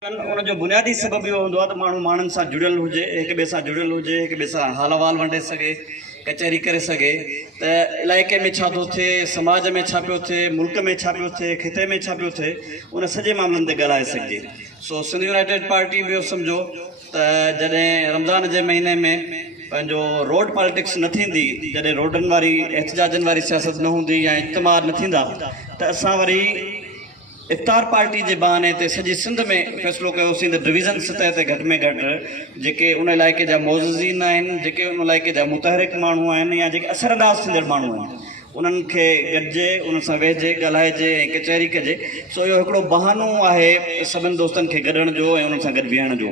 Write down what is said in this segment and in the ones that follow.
उनजो बुनियादी सबब इहो हूंदो आहे त माण्हू माण्हुनि सां जुड़ियल हुजे, हिक ॿिए सां जुड़ियल हुजे, हिक ॿिए सां हाल अहिवाल वंडे सघे, कचहरी करे सघे त इलाइक़े में छा थो थिए, समाज में छा पियो थिए, मुल्क में छा पियो थिए, खिते में छा पियो थिए, उन सॼे मामलनि ते ॻाल्हाए सघिजे। सो सिंध यूनाइटेड पार्टी ॿियो सम्झो त जॾहिं रमज़ान जे महीने में पंहिंजो रोड पॉलिटिक्स न थींदी, जॾहिं रोडनि वारी एहतजाजनि वारी सियासत न हूंदी या इज्तिमा न थींदा त असां वरी इफ्तार पार्टी के बहाने ते सॼी सिंध में फ़ैसिलो कयोसीं त डिवीज़न सतह ते घटि में घटि जेके उन इलाइक़े जा मोज़िज़ीन आहिनि, जेके उन इलाइक़े जा मुतहरिक माण्हू आहिनि या जेके असरअंदाज़ थींदड़ माण्हू आहिनि, उन्हनि खे गॾिजे, उन सां वेहिजे, ॻाल्हाइजे ऐं कचहरी कजे। सो इहो हिकिड़ो बहानो आहे सभिनि दोस्तनि खे गॾण जो ऐं उन्हनि सां गॾु विहण जो।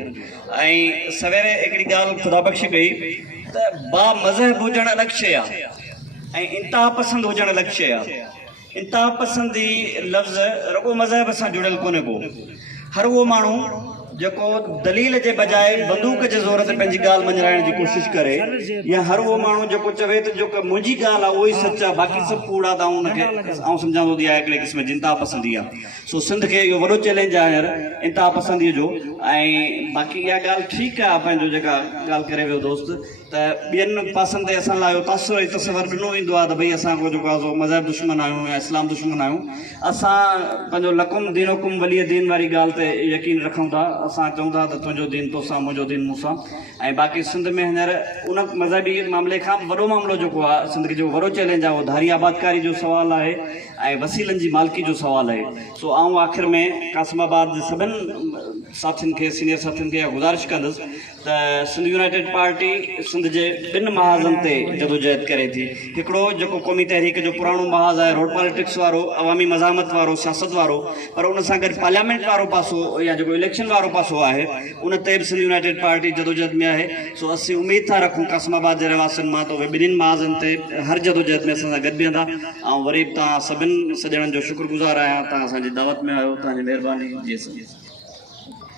ऐं सवेरे हिकिड़ी ॻाल्हि ख़ुदाबख़्श कई त बा मज़हब हुजणु अलॻि शइ आहे ऐं इंतिहा पसंदि हुजणु अलॻि शइ आहे। इंतिहा पसंदी लफ़्ज़ रुगो मज़हब सां जुड़ियल कोन्हे को। हर उहो माण्हू जेको दलील जे बजाए बंदूक जे ज़ोर ते पंहिंजी ॻाल्हि मञाइण जी कोशिशि करे, या हर उहो माण्हू जेको चवे त जेको मुंहिंजी ॻाल्हि आहे उहो ई सच आहे, बाक़ी सभु कूड़ा त उनखे आउं सम्झां थो आहे हिकिड़े क़िस्म जी इंतिहा पसंदी आहे। सो सिंध खे इहो वॾो चैलेंज आहे हींअर इंतिहा पसंदीअ जो। ऐं बाक़ी इहा ॻाल्हि ठीकु आहे, पंहिंजो जेका ॻाल्हि करे वियो दोस्त, त ॿियनि पासनि ते असां लाइ तासुर ऐं तसवर ॾिनो वेंदो आहे त भई असां को जेको आहे सो मज़हब दुश्मन आहियूं या इस्लाम दुश्मन आहियूं। असां पंहिंजो लकुम दीनुकुम वली दीन वारी ॻाल्हि ते यकीन रखूं था। असां चऊं था त तुंहिंजो दीन तोसां, मुंहिंजो दीन मूंसां। ऐं बाक़ी सिंध में हींअर उन मज़हबी मामले खां वॾो मामिलो जेको आहे सिंध जो वॾो चैलेंज आहे, उहो धारी आबादकारी जो सुवालु आहे ऐं वसीलनि जी मालिकी जो सुवालु आहे। सो आउं आख़िर में कासिमाबाद जे सभिनि साथियुनि खे, सीनियर साथियुनि खे गुज़ारिश कंदुसि त सिंध यूनाइटेड पार्टी सिंध जे ॿिनि महाज़नि ते जदोजहद करे थी। हिकिड़ो जेको क़ौमी तहरीक जो पुराणो महाज़ आहे, रोड पॉलिटिक्स वारो, अवामी मज़ामत वारो, सियासत वारो, पर उन सां गॾु पार्लियामेंट वारो पासो या जेको इलेक्शन वारो पासो आहे, उन ते बि सिंध यूनाइटेड पार्टी जदोजहद में आहे। सो असीं उमेद था रखूं कासिमाबाद जे रहवासियुनि मां त उहे ॿिन्हिनि महाज़नि ते हर जदोजहद में असां सां गॾु बीहंदा। ऐं वरी बि तव्हां सभिनि सॼणनि जो शुक्रगुज़ार आहियां, तव्हां असांजी दावत में आहियो, तव्हांजी महिरबानी। जी